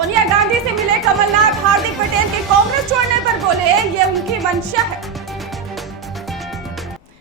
सोनिया गांधी से मिले कमलनाथ, हार्दिक पटेल के कांग्रेस छोड़ने पर बोले ये उनकी मंशा है।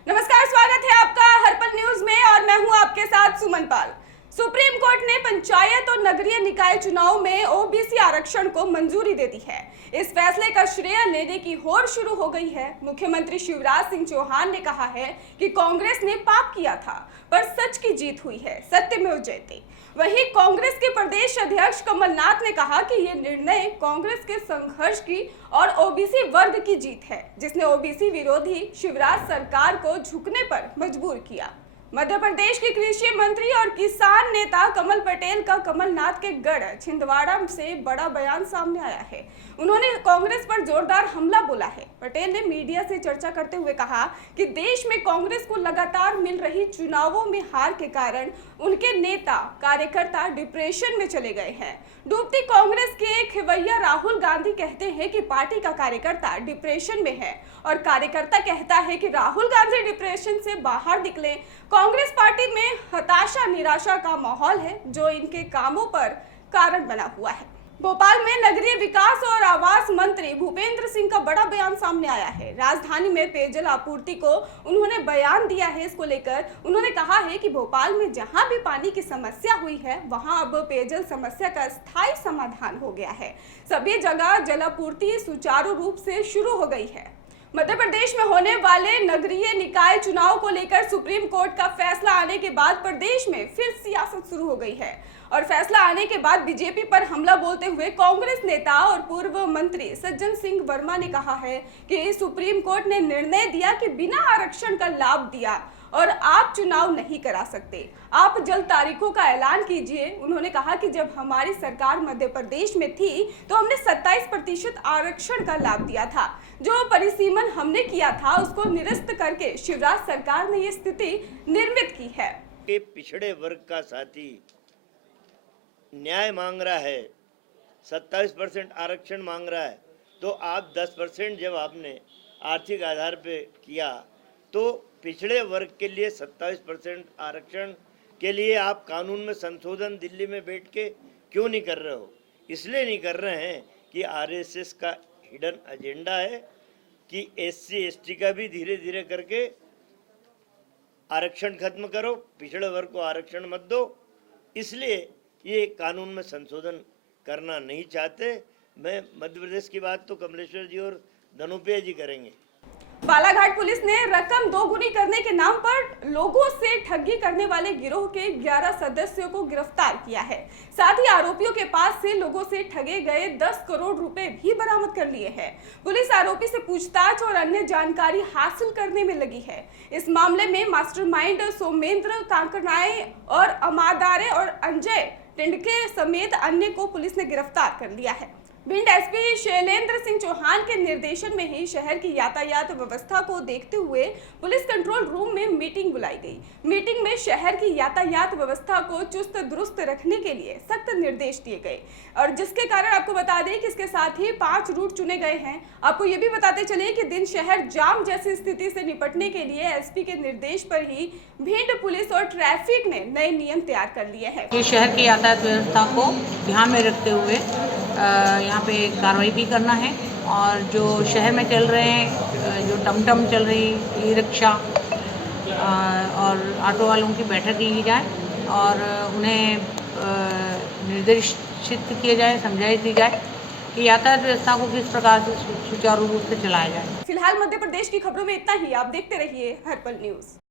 नमस्कार, स्वागत है आपका हर्पल न्यूज में और मैं हूं आपके साथ सुमन पाल। सुप्रीम कोर्ट ने पंचायत और नगरीय निकाय चुनाव में ओबीसी आरक्षण को मंजूरी दे दी है। इस फैसले का श्रेय लेने की होड़ शुरू हो गई है। मुख्यमंत्री शिवराज सिंह चौहान ने कहा है कि कांग्रेस ने पाप किया था पर सच की जीत हुई है, सत्यमेव जयते। वहीं कांग्रेस के प्रदेश अध्यक्ष कमलनाथ ने कहा कि ये निर्णय कांग्रेस के संघर्ष की और ओबीसी वर्ग की जीत है, जिसने ओबीसी विरोधी शिवराज सरकार को झुकने पर मजबूर किया। मध्य प्रदेश के कृषि मंत्री और किसान नेता कमल पटेल का कमलनाथ के गढ़ छिंदवाड़ा से बड़ा बयान सामने आया है। उन्होंने कांग्रेस पर जोरदार हमला बोला है। पटेल ने मीडिया से चर्चा करते हुए कहा कि देश में कांग्रेस को लगातार मिल रही चुनावों में हार के कारण उनके नेता कार्यकर्ता डिप्रेशन में चले गए हैं। डूबती कांग्रेस के खेवैया राहुल गांधी कहते हैं कि पार्टी का कार्यकर्ता डिप्रेशन में है और कार्यकर्ता कहता है कि राहुल गांधी डिप्रेशन से बाहर निकले। कांग्रेस पार्टी में हताशा निराशा का माहौल है जो इनके कामों पर कारण बना हुआ है। भोपाल में नगरीय विकास और आवास मंत्री भूपेंद्र सिंह का बड़ा बयान सामने आया है। राजधानी में पेयजल आपूर्ति को उन्होंने बयान दिया है। इसको लेकर उन्होंने कहा है कि भोपाल में जहां भी पानी की समस्या हुई है वहां अब पेयजल समस्या का स्थायी समाधान हो गया है। सभी जगह जलापूर्ति सुचारू रूप से शुरू हो गई है। मध्य प्रदेश में होने वाले नगरीय निकाय चुनाव को लेकर सुप्रीम कोर्ट का फैसला आने के बाद प्रदेश में फिर सियासत शुरू हो गई है और फैसला आने के बाद बीजेपी पर हमला बोलते हुए कांग्रेस नेता और पूर्व मंत्री सज्जन सिंह वर्मा ने कहा है कि सुप्रीम कोर्ट ने निर्णय दिया कि बिना आरक्षण का लाभ दिया और आप चुनाव नहीं करा सकते, आप जल्द तारीखों का ऐलान कीजिए। उन्होंने कहा कि जब हमारी सरकार मध्य प्रदेश में थी तो हमने 27% आरक्षण का लाभ दिया था। जो परिसीमन हमने किया था उसको निरस्त करके शिवराज सरकार ने ये स्थिति निर्मित की है। पिछड़े वर्ग का साथी न्याय मांग रहा है, 27% आरक्षण मांग रहा है, तो आप 10% जब आपने आर्थिक आधार पे किया तो पिछड़े वर्ग के लिए 27% आरक्षण के लिए आप कानून में संशोधन दिल्ली में बैठ के क्यों नहीं कर रहे हो? इसलिए नहीं कर रहे हैं कि आरएसएस का हिडन एजेंडा है कि एससी एसटी का भी धीरे धीरे करके आरक्षण खत्म करो, पिछड़े वर्ग को आरक्षण मत दो। इसलिए ये कानून में संशोधन करना नहीं चाहते। मैं मध्य प्रदेश की बात तो कमलेश्वर जी और धनुप्रिया जी करेंगे। बालाघाट पुलिस ने रकम दोगुनी करने के नाम पर लोगों से ठगी करने वाले गिरोह के 11 सदस्यों को गिरफ्तार किया है। साथ ही आरोपियों के पास से लोगों से ठगे गए 10 करोड़ रुपए भी बरामद कर लिए हैं। पुलिस आरोपी से पूछताछ और अन्य जानकारी हासिल करने में लगी है। इस मामले में मास्टरमाइंड सोमेंद्र कांकनाए और अमादारे और अंजय टिंडके समेत अन्य को पुलिस ने गिरफ्तार कर लिया है। भिंड एसपी शैलेंद्र सिंह चौहान के निर्देशन में ही शहर की यातायात व्यवस्था को देखते हुए पुलिस कंट्रोल रूम में मीटिंग बुलाई गई। मीटिंग में शहर की यातायात व्यवस्था को चुस्त दुरुस्त रखने के लिए सख्त निर्देश दिए गए और जिसके कारण आपको बता दें कि इसके साथ ही 5 रूट चुने गए हैं। आपको ये भी बताते चले कि दिन शहर जाम जैसी स्थिति से निपटने के लिए एसपी के निर्देश पर ही भिंड पुलिस और ट्रैफिक ने नए नियम तैयार कर लिए हैं। शहर की यातायात व्यवस्था को ध्यान में रखते हुए यहाँ पे कार्रवाई भी करना है और जो शहर में चल रहे हैं, जो टमटम चल रही, ई रिक्शा और ऑटो वालों की बैठक ली जाए और उन्हें निर्देशित किया जाए, समझाइश दी जाए कि यातायात व्यवस्था को किस प्रकार से सुचारू रूप से चलाया जाए। फिलहाल मध्य प्रदेश की खबरों में इतना ही। आप देखते रहिए हर्पल न्यूज।